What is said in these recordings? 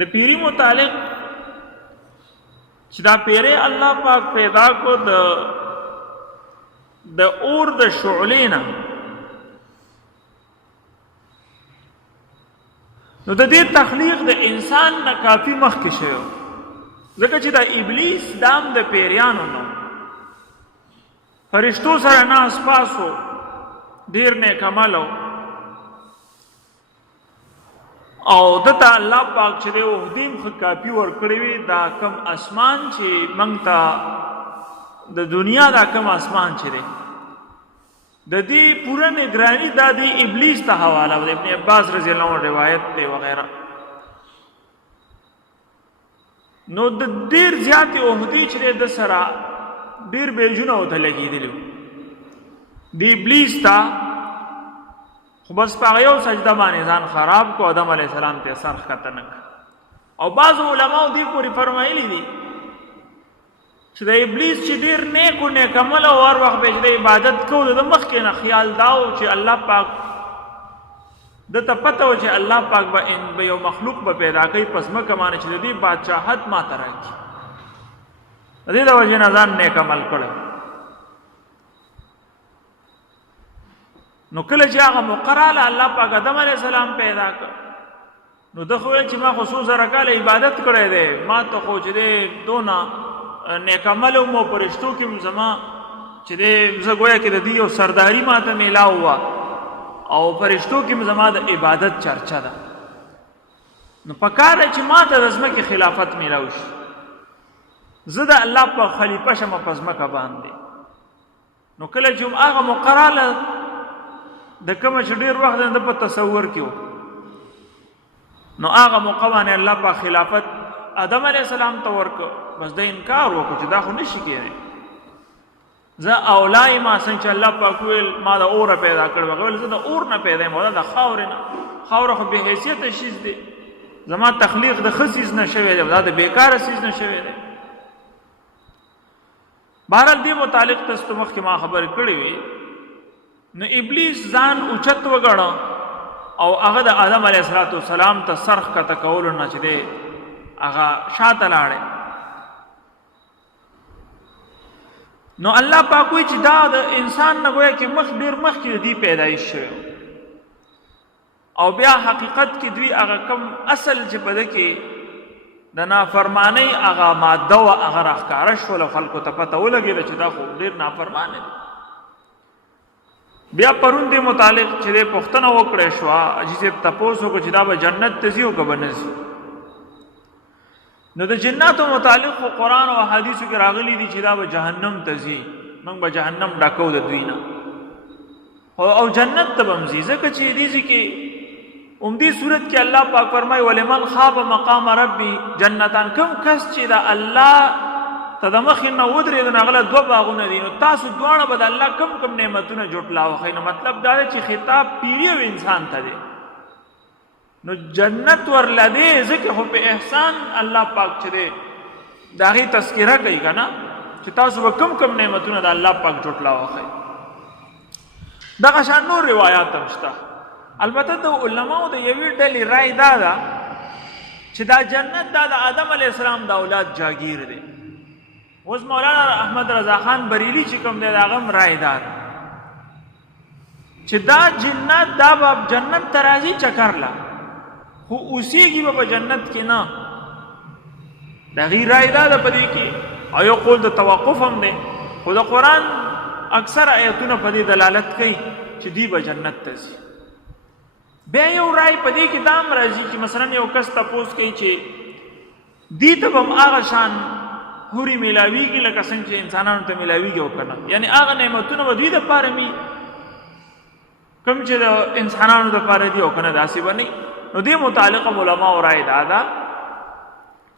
د پیری متعلق چې دا پیری الله پاک پیدا کو د اور د شعلې نه، نو د دې تخلیق د انسان نه کافی مخکې شوی، ځکه چې دا ابلیس دام د پیریانو نو فرشتو سره ناس پاسو ډیر نیک عمل او دته الله پاک چې د وحدیم خو کافی ورکړی وي دا کم اسمان چې موږ ته د دنیا دا کم اسمان چې دی د دې پوره نگرانی دا دی ابلیس ته حواله ده. ابن عباس رضی الله عنه روایت دی وغیرہ. نو د ډیر زیات وحدی چې د سره ډیر بیجونه وته لګیدلی دی ابلیس ته، خو بس په یو سجده باندې ځان خراب کو، آدم علیه السلام ته سر ښکته نه کړ. او بعض علماو دې پورې فرمایلی دي چې د ابلیس چې ډیر نیک و نیک عمل او هر وخت به چې د عبادت کوو د مخکې نه خیال دا و چې الله پاک دته پته و چې الله پاک به یو مخلوق به پیدا کوي په ځمکه باندې چې د دې بادشاهت ما ته راکړي، د دې د وجې نه ځان نیک عمل کړی. نو کله چې هغه مقرره الله پاک آدم علیه السلام پیدا کړ، نو ده خو ویل چې ما خو څو زره کاله عبادت کړی دی، ما ته خو چې دی دونه نیک عمل مو پرشتو کې زما چې دی زه ګویا کې د دې یو سرداري ما ته میلاو وه او فرشتو کې زما د عبادت چرچه ده، نو پکار دی چې ما ته د ځمکې خلافت میلاو شي، زه د الله په خلیفه شمه په ځمکه باندې. نو کله چې هغه مقرره د کومه چې ډېر وخت د په تصور کې و، نو هغه موقع باندې الله په خلافت آدم علیه السلام ته ورکړ. بس د انکار وکړو چې دا خو نشي کېدی، زه اولا یم څنګه چې الله پاک ویل ما د اوره پیدا کړی، هغه ویل زه د اور نه پیدا یم، د خاورې نه. خاوره خو بې حیثیته شیز دی، زما تخلیق د ښه څیز نه شوی دی، دا د بېکاره څیز نه شوی دی. بهرحال دې متعلق تاسو ته مخکې ما خبرې کړې وي. نو ابلیس ځان اوچت وګڼه او هغه د آدم علیه السلام ته سر ښکته کولو نه چې دی هغه شاته لاړی. نو الله پاک وایي چې دا د انسان نه ګویا کې ډېر مخکې د دې پیدایش شوی او بیا حقیقت کې دوی هغه کم اصل چې په ده کې د نافرمانۍ هغه ماده وه هغه راښکاره شوله، خلکو ته پته ولګېده چې دا خو ډېر نافرمانه دی. بیا پرون دې متعلق چې دې پوښتنه وکړی شوه، حاجي صاحب تپوس وکړو چې دا به جنت ته ځي او که به نه ځي. نو د جناتو متعلق خو قرآن او حدیثو کې راغلی دي چې دا به جهنم ته ځي، موږ به جهنم ډکو د دوی نه، او جنت ته به هم ځي. ځکه چې دې ځي کې عمدی صورت کې الله پاک فرمایي ولمن خاف مقام ربي جنتان، کوم کس چې د الله ته د مخې نه ودرېد نو هغه دوه باغونه دي، نو تاسو دواړه به د الله کم نعمتونه جوړلاوښئ. نو مطلب دا دی چې خطاب پیری او انسان ته دی. نو جنت ورله دی ځکه خو په احسان الله پاک چې دی د هغې تذکره کوي که نه، چې تاسو به کم نعمتونه د الله پاک جوړلاوښئ. دغه شان نور روایات هم شته. البته د علماو د یوې ډلې رای دا ده چې دا جنت دا د آدم علیه السلام د اولاد جاگیر دی. اوس مولانا احمد رضا خان بریلی چې کوم دی د هغه هم رای دا ده چې دا جنت دا به جنت ته راځي چکرله، خو اوسیږي به په جنت کې نه. د هغې رای دا ده په دې کې، او یو قول د توقف هم دی، خو د قرآن اکثر آیتونه په دې دلالت کوي چې دی به جنت ته ځي. بیا یو رای په دې کې دا هم راځي چې مثلا یو کس تپوس کوي چې دې ته به هم هغه شان حورې میلاویږي لکه څنګه چې انسانانو ته میلاویږي او که نه، یعنې هغه نعمتونه به دوی دپاره وي کوم چې د انسانانو دپاره دي او که نه داسې به نه. نو دې متعلق علماو رای دا ده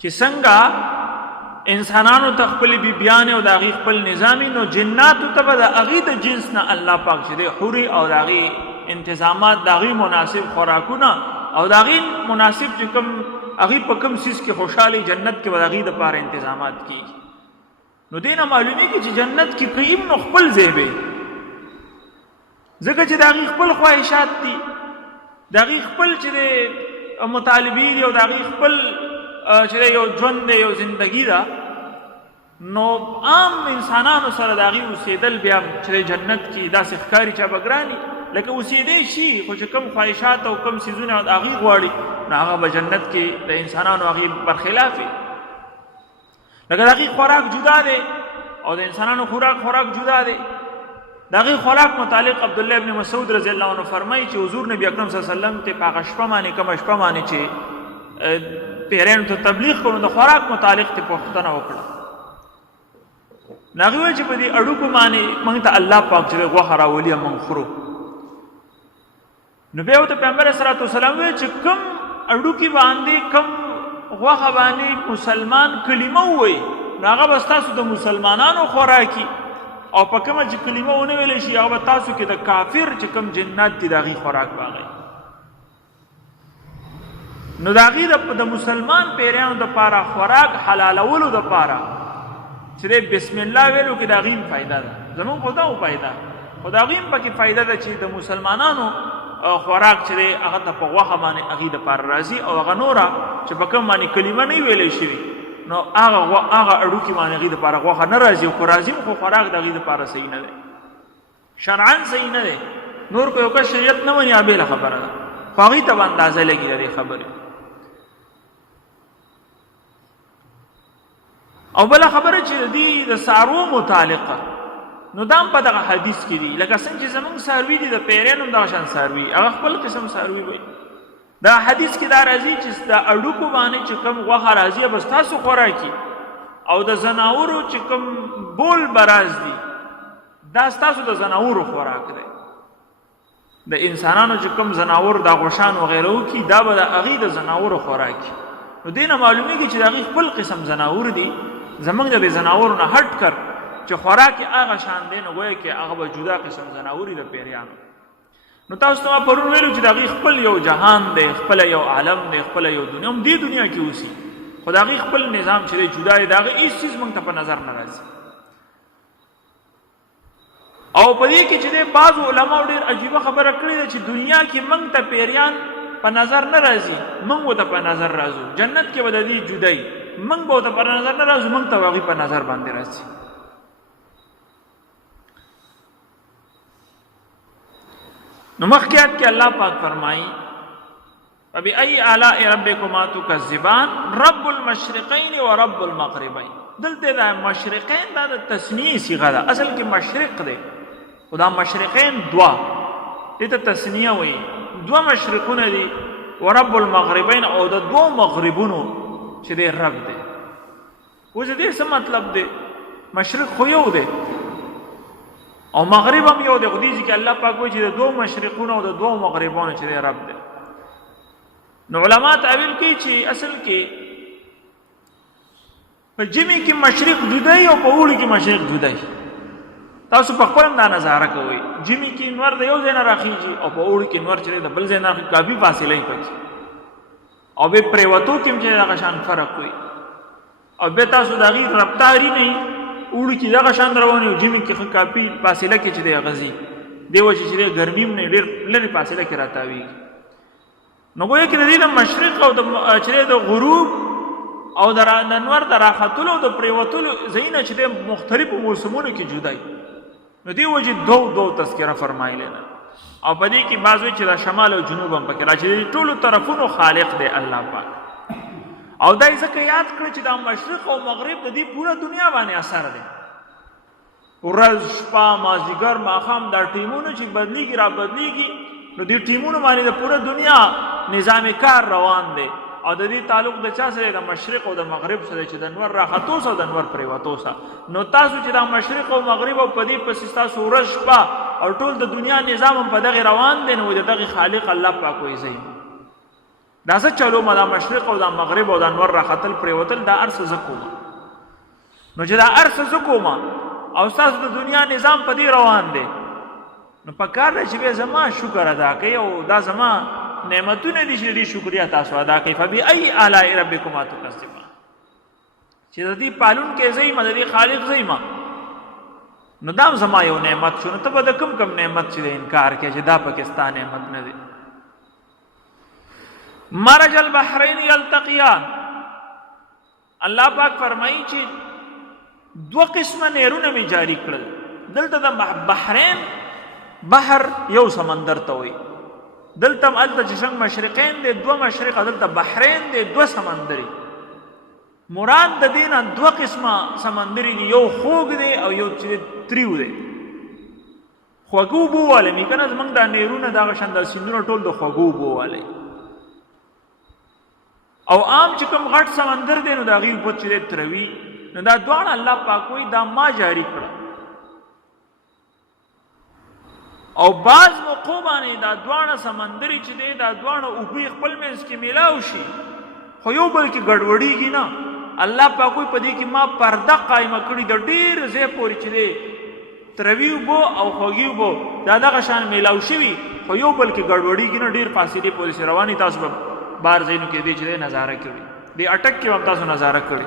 چې څنګه انسانانو ته خپلې بیبیانې او د هغې خپل نظامي، نو جناتو ته به د هغې د جنس نه الله پاک چې دی حورې او د هغې انتظامات، د هغې مناسب خوراکونه او د هغې مناسب چې کوم هغې په کوم څیز کې خوشحالي جنت کې به د هغې دپاره انتظامات کېږي. نو دې نه معلومېږي چې جنت کې قیم نو خپل ځای دی، ځکه چې د هغې خپل خواهشات دي، د هغې خپل چې دی مطالبې دي او د هغې خپل چې یو ژوند دی یو زندګي ده، نو عام انسانانو سره د هغې اوسېدل بیا چې جنت کې داسې ښکاري چې به ګراني لکه اوسېدی شي، خو چې کوم خواهشات او کوم څیزونه د هغې غواړي نو هغه به جنت کې د انسانانو هغې برخلاف وي. لکه د هغې خوراک جدا دی او د انسانانو خوراک جدا دی. د هغې خوراک متعلق عبدالله ابن مسعود رضی الله عنه فرمایي چې حضور نبی اکرم صلی الله علیه وسلم ته په هغه شپه باندې کومه شپه باندې چې پیریانو ته تبلیغ کړو د خوراک متعلق ته پوښتنه وکړه. هغې وویل چې په دې اډوکو باندې موږ ته الله پاک چې غوښه راولي موږ خورو. نو بیا ورته پیغمبر علیه الصلاة والسلام وویل چې کوم اډوکي باندې کوم غوښه باندې مسلمان کلمه ووایي نو هغه به ستاسو د مسلمانانو خوراکي، او په کومه چې کلمه ونه ویلی شي هغه به تاسو کې د کافر چې کوم جنات دي د هغې خوراک به هغی. نو د هغې د مسلمان پیریانو دپاره خوراک حلالولو دپاره چې دی بسم الله ویلو کې د هغې هم فایده ده. زمونږ خو دا و فایده، خو د هغې هم پکې فایده ده چې د مسلمانانو خوراک چې دی هغه ته په غوښه باندې هغې دپاره راځي، او هغه نوره چې په کوم باندې کلمه نه ویلی شوي نو هغه اډوکي باندې هغې دپاره غوښه نه راځي، او که راځي خو خوراک د هغې دپاره صحیح نه دی، شرعاً صحیح نه دی. نور که یو کس شریعت نه مني بېله خبره ده، خو هغې ته به اندازه لګي د دې خبرې. او بله خبره چې د دې د څاروو متعلقه نو دا هم په دغه حدیث کې دي، لکه څنګه چې زمونږ څاروي دي د پیریانو هم دغه شان څاروي، هغه خپل قسم څاروي وایي. دا حدیث کې دا راځي چې د اډوکو باندې چې کوم غوښه راځي به ستاسو خوراکي، او د زناورو چې کوم بول به رازدي دا ستاسو د زناورو خوراک دی. د انسانانو چې کوم زناور دا غوښان وغیره وکړي دا به د هغې د زناورو خوراکي. نو دې نه معلومیږي چې د هغې خپل قسم زناور دي، زمونږ د دې زناورو نه هټ کر چې خوراک یې هغه شان دی، نو ګویا کې هغه به جدا قسم زناور د پیریانو. نو تاسو ته ما پرون ویلو چې د هغې خپل یو جهان دی، خپله یو عالم دی، خپله یو دنیا هم دې دنیا کې اوسي، خو د هغې خپل نظام چې دی جدا دی، د هغې هېڅ څیز موږ ته په نظر نه راځي. او په دې کې چې دی بعضو علماو ډېر عجیبه خبره کړې ده چې دنیا کې موږ ته پیریان په نظر نه راځي، موږ ورته په نظر راځو. جنت کې به د دې جدایي، موږ به ورته په نظر نه راځو، موږ ته به هغې په نظر باندې راځي. نو مخکې آیت کې الله پاک فرمایي فبأي آلاء ربكما تكذبان رب المشرقین و رب المغربین. دلته دا مشرقین دا د تثنیې صیغه ده، اصل کې مشرق دی، خو دا مشرقین دوه دې ته تثنیه وایي، دوه مشرقونه دي، و رب المغربین او د دوه مغربونو چې دی رب دی. اوس دې څه مطلب دی؟ مشرق خو یو دی او مغرب هم یو دی، خو دې کې الله پاک وایي چې د دوه مشرقونو او د دوه مغربونو چې دی رب دی. نو علما تعبیر کوي چې اصل کې په ژمي کې مشرق جدای او په اوړي کې مشرق جدای. تاسو په خپل دا نظاره کوئ، ژمي کې نور د یو ځای نه راخیږي او په اوړي کې نور چې د بل ځای نه راخیږي، کافي فاصله یې پکې، او بیا پرېوتو کې هم چې دغه شان فرق وي، او بیا تاسو د هغې رفتاري نه وي، اوړي کې دغه شان روان وي او ژمي کې ښه کافي فاصله کې چې دی غځي، دې وجې چې دی ګرمي هم نه ډېر لرې فاصله کې راتاویږي. نو ګویا کې د دې د مشرق او چې د غروب او د نور د راختلو او د پرېوتلو ځایونه چې د مختلفو موسمونو کې جدای، نو دې وجې دو تذکره فرمایلی ده. او په دې کې بعض وایي چې دا شمال او جنوب هم پکې راځي، د ټولو طرفونو خالق دی الله پاک. او دا یې ځکه یاد کړه چې دا مشرق او مغرب د دې پوره دنیا باندې اثر دی. ورځ، شپه، مازدیګر، ماښام، دا ټیمونه چې بدلیږي را بدلیږي، نو دې ټیمونو باندې د پوره دنیا نظام کار روان دی. او د دې تعلق د چا سره؟ د مشرق او د مغرب سره، چې د نور راختو سره او د نور پرېوتو سره. نو تاسو چې د مشرق او مغرب او په دې پسې ستاسو ورځ، شپه او ټول د دنیا نظام هم په دغې روان دی، نو د دغې خالق الله پاک وایي زه دا څه چلو ما، د مشرق او د مغرب او د نور راختل پرېوتل دا هر څه زه کومه. نو چې دا هر څه زه کومه او ستاسو د دنیا نظام په دې روان دی، نو په کار دی چې بیا زما شکر ادا کوئ، او دا زما نعمتونه دي چې دې شکریا تاسو ادا کوئ. فبأي آلاء ربکما تکذبان، چې د دې پالونکی زه یم، د دې خالق زه یم، نو دا زما یو نعمت شو. نو ته به د کوم نعمت چې د انکار کوې چې دا پکې ستا نعمت نه دی؟ مرج البحرین یلتقیان، الله پاک فرمایي چې دو قسمه نهرونه می جاری کړل. دلته د بحرین بحر یو سمندر ته وي، دلته الته چې څنګه مشرقین دي دو مشرق، دلته بحرین دي دو سمندري. مراد د دینه دو قسمه سمندري دي، یو خوږ دی او یو چې تریو دی. خوږو بو واله می کنه زمنګ د نهرونه دغه شاندار سیندونه ټول د خوږو بو واله، او عام چې کوم غټ سمندر دی نو دا غي په چې تروي، نو دا دوه الله پاک وي دا ما جاری کړه. او بعض موقع باندې دا دوه سمندري چې دی دا دوه او په خپل منځ کې میلاو شي، خو یو بل کې ګډوډیږي نه. الله پاک وي په دې کې ما پرده قائمه کړی د ډیر زې پورې چې دی تروي بو او خوږي بو دا دغه شان میلاو شي، خو یو بل کې ګډوډیږي نه، ډیر فاصله پورې رواني. تاسو بار زینو کې دې چې نظاره کړی دی اٹک کې هم تاسو نظاره کړی،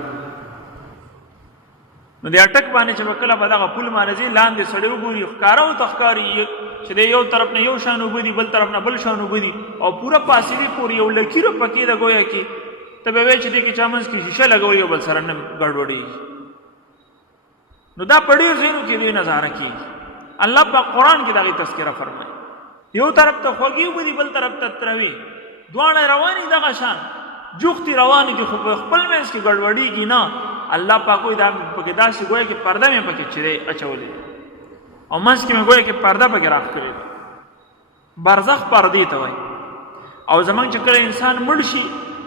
نو دی اٹک باندې چې وکړه په دغه پل باندې لاندې سړی وګوري ښکارو تخکاری چې دی یو طرف نه یو شان وګدي بل طرف نه بل شان وګدي، او پورا فاصله پورې یو لکیر پکې د گویا کې ته به چې دی کې چامنس کې شیشه لګوي او بل سره نه ګډوډي. نو دا پړې زینو کې دی نظاره کیږي. الله په قران کې دغه تذکرہ فرمایي، یو طرف ته خوږي وګدي بل طرف ته تروي، دوانه رواني دغه شان جوختي رواني کې خپل منځ کې ګډوډيږي نه. الله پاک وي دا پکې داسې ګویا کې پرده مې پکې چره اچولې، او منځ کې مې ګویا کې پرده پکې راخلې، برزخ پردې ته وایي. او زمونږ چې کله انسان مړ شي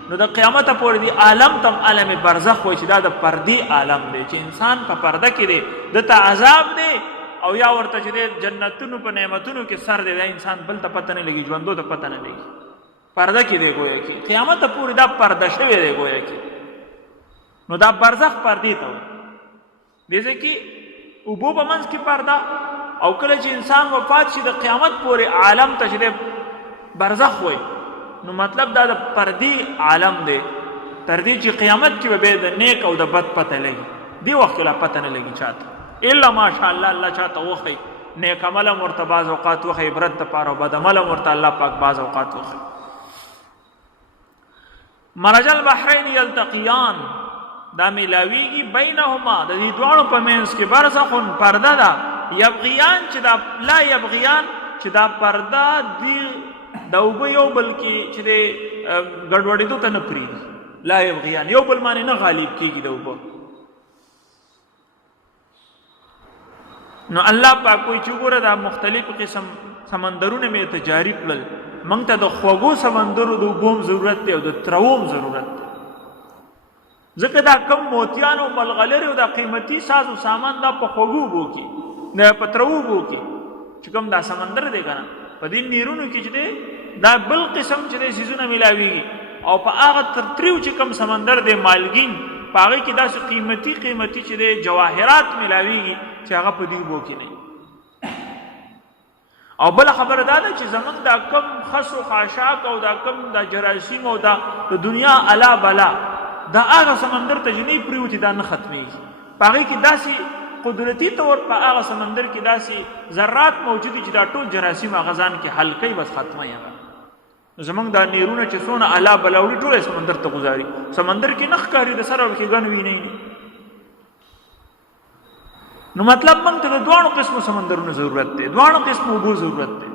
نو د قیامت پورې دی عالم تم عالم برزخ وایي چې دا د پردې عالم دی، چې انسان په پرده کې دی، دته عذاب دی او یا ورته چې دی جنتونو په نعمتونو کې سر دی، دا انسان بل ته پته نه لګي، ژوندو ته پته نه لګي، پرده کې دی گویا کې قیامت پورې دا پرده شوی دی گویا کې. نو دا برزخ پردې ته وایي. دې کې اوبو په منځ کې پرده، او کله چې انسان وفات شي د قیامت پورې عالم ته چې برزخ وایي، نو مطلب دا د پردې عالم دی، تر دې چې قیامت کې به د نیک او د بد پته لګي. دی وخت لا پته نه لګي چاته، الا ماشاء الله الله چاته وخی نیک عمل مرته بعض اوقات وخی عبرت لپاره، او بد عمل مرته الله پاک بعض اوقات وخی. مرج البحرین یلتقیان، دا ملاویږي بینهما د دې دواړو په منځ کې برزخ پرده ده. یبغیان چې دا لا یبغیان چې دا پرده دی د اوبه یو بل کې چې د ګډوډېدو ته نه پرېږدي، لا یبغیان یو بل باندې نه غالب کېږي د اوبه. نو الله پاک کوئی چې ګوره دا مختلف قسم سمندرونه مې ته جاری کړل، موږ ته د خوږو سمندرو د اوبو ضرورت دی او د تروم ضرورت دی، ځکه دا کم موتیان او ملغلرې او دا قیمتي ساز او سامان دا په خوږو اوبو کې نه په ترو اوبو کې چې کوم دا سمندر دی که نه په دې نیرونو کې چې دی دا بل قسم چې دی څیزونه میلاویږي، او په هغه تریو چې کوم سمندر دی مالګین په هغې کې داسې قیمتي چې دی جواهرات میلاویږي چې هغه په دې اوبو کې نه. او بل خبره دا ده چې زمونږ دا کم خس و خاشاک او دا کم دا جراثیم او دا دنیا الا بلا دا هغه سمندر ته جنې پریوتي دا نه ختمیږي، په هغې کې داسې قدرتی طور په هغه سمندر کې داسې ذرات موجود چې دا ټول جراثیم هغه ځان کې حل کوي، بس ختمه یې هغه. زمونږ دا نیرونه چې څونه الا بلا وړي ټول سمندر ته ګزاري، سمندر کې نه ښکاري د سره کې ګڼ وي نه. نو مطلب موږ ته د دواړو قسمو سمندرونو ضرورت دی، دواړو قسمو اوبو ضرورت دی.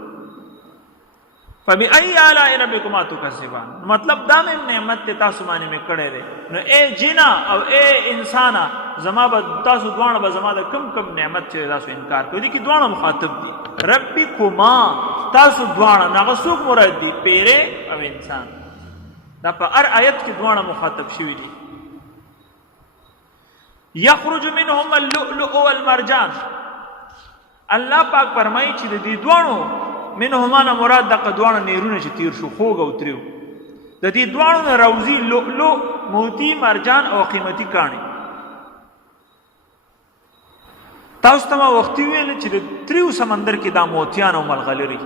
فبأي آلاء ربكما تكذبان، مطلب دا مې نعمت ته تاسو باندې مې کړی دی. نو اے جنا او اے انسانا زما به تاسو دواړه به زما د کم نعمت چې تاسو انکار کوئ. دي کې دواړه مخاطب دي، ربکما تاسو دواړه، هغه څوک مراد دي؟ پیره او انسان. دا په هر آیت کې دواړه مخاطب شوي دي. یخرج منهم اللؤلؤ والمرجان، الله پاک فرمایي چې د دې دواړو منهما نه مراد دغه دواړه نیرونه چې تیر شو خوږ او تریو، د دې دواړو نه روزي لؤلؤ موتی مرجان او قیمتي کاڼي. تاسو ته ما وختي ویل چې د تریو سمندر کې دا موتیان او ملغلري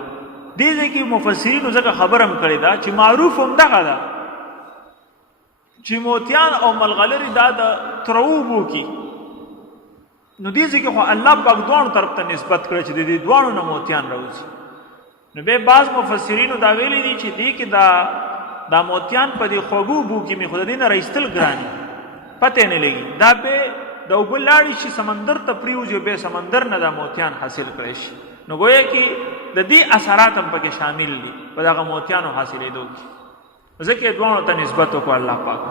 دې ځای کې مفسرینو ځکه خبر هم کړې ده چې معروف هم دغه ده چې موتیان او ملغلري دا د تروبو کې، نو دې ځای کې خو الله پاک دواړو طرف ته نسبت کړی چې د دې دواړو نه موتیان راوځي. نو به بعض مفسرینو دا ویلي دي چې دې کې دا دا موتیان په دې خوږو بو کې مې خو د دې نه رایستل ګران پته نه لګي دا به د اوبه لاړې شي سمندر ته پریوځي به سمندر نه دا موتیان حاصل کړی شي نو گویا کې د دې اثرات هم پکې شامل دي په دغه موتیانو حاصلېدو کې ځکه دوانو ته نسبت وکړو الله پاک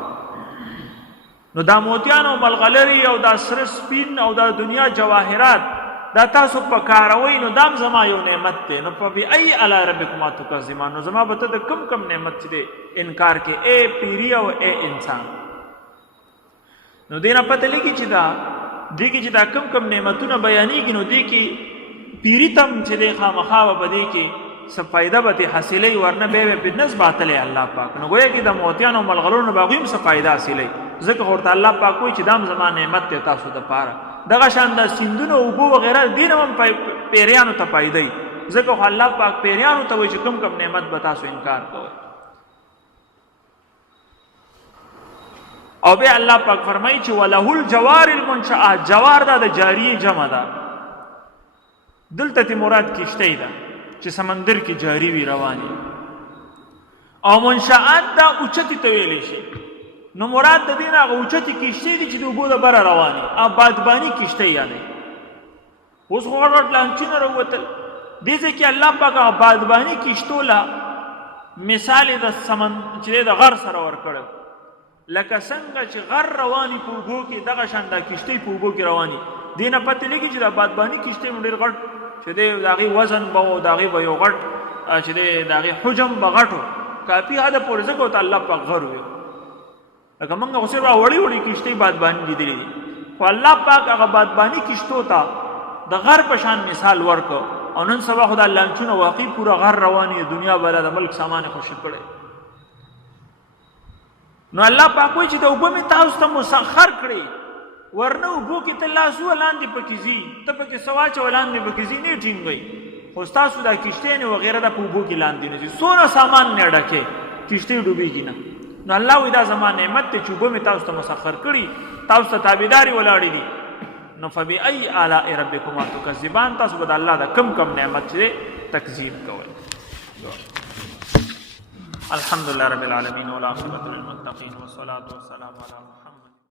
نو دا موتیانو ملغلري او دا سره سپین او دا دنیا جواهرات دا تاسو په کاروي نو دام زما یو نعمت دی نو په ای الی ربکما تکذبان نو زما به ته د کم نعمت دی انکار کې اے پیری او اے انسان نو دینه پته لګی چې دا دې کې چې دا کم نعمتونه بیانېږي نو دې کې پیری تم چې د خامخا به دې کې څه فائدہ به حاصلې ورنه به په نس باطل الله پاک نو گویا کې د موتیانو ملغلرونو باغیم څه فائدہ حاصلې ځکه ورته الله پاک کوئی چې دام زما نعمت ته تاسو ته پاره دغه شان د سیندونو او بو وغیرہ دین هم پیریانو ته فائدې ځکه الله پاک پیریانو ته وایي چې کم نعمت به تاسو انکار کوئ او به الله پاک فرمایي چې ولهُ الجوار المنشآت جوار دا د جاری جمع ده دلته مراد کشته ده چې سمندر کې جاری وي رواني او منشآت دا اوچتی ته ویل شي نو مراد د دین هغه اوچتی کشته دي چې د اوبو د بره رواني آبادبانی کشته یعنی اوس غوړ لانچینه وروتل دې ځکه الله پاک آبادبانی کشتو لا مثال د چې د غر سره ورکړل لکه څنګه چې غر رواني په اوبو کې دغه شان د کشتۍ په اوبو کې رواني دینه پته لګي چې د بادبانی کشتۍ ډېر غټ چې د هغې وزن به او د هغې به یو غټ چې د هغې حجم به غټ کافي حده پورې ځکه ورته الله پاک غر ویو لکه موږ خو صرف وړې کشتۍ بادباني لیدلې دي خو الله پاک هغه بادباني کشتو ته د غر په شان مثال ورکړ او نن سبا خو د لانچونه واقعي پوره غر رواني دنیا بله د ملک سامان خوشي کړی نو الله پاک وایي چې د اوبه مې تاسو ته مسخر کړی ورنه اوبو کې ته لاس ولاندې پکې ځي ته پکې سوا چې ولاندې پکې ځي نه ټینګوي خو ستاسو دا کشتۍ نه وغیره د په اوبو کې لاندې نه ځي څونه سامان نه ډکې کشتۍ ډوبېږي نه نو الله وایي دا زما نعمت دی چې اوبه مې تاسو ته مسخر کړي تاسو ته تابعداري ولاړې دي نو فبأي آلاء ربکما تکذبان تاسو به د الله د کم نعمت چې تکذیب کوئ الحمد لله رب العالمين والعاقبة للمتقين والصلاة والسلام على محمد